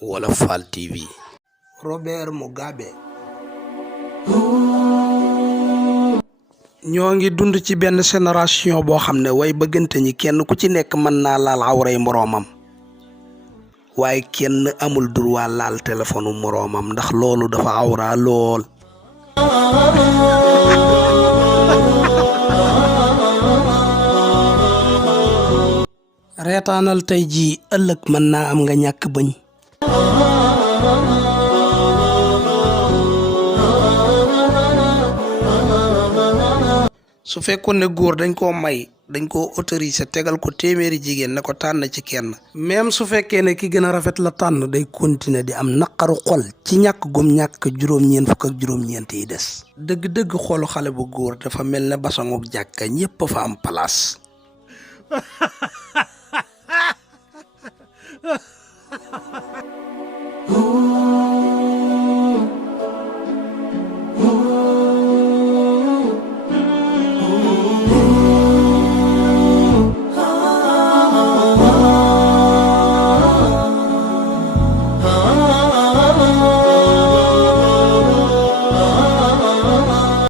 WOLOF TV. Robert Mugabe. ñoo ngi dund ci benn génération boo xam ne way bëggante ñi kenn ku ci nekk mën naa laal awray moroomam waaye kenn amul droit laal téléphone moroomam ndax loolu dafa awra lool. reetaanal tey jii ëllëg mën naa am nga ñàkk bëñ. su fekkoon ne góor dañ koo may dañ koo autorisé tegal ko téeméeri jigéen ne ko tànn ci kenn même su fekkee ne ki gën a rafet la tànn day continuer di am naqaru xol ci ñàkk gum ñàkk juróom-ñeent fukk ak juróom-ñeent yi des. dëgg-dëgg xolu xale bu góor dafa mel ne basangub jàkka ñépp fa am place.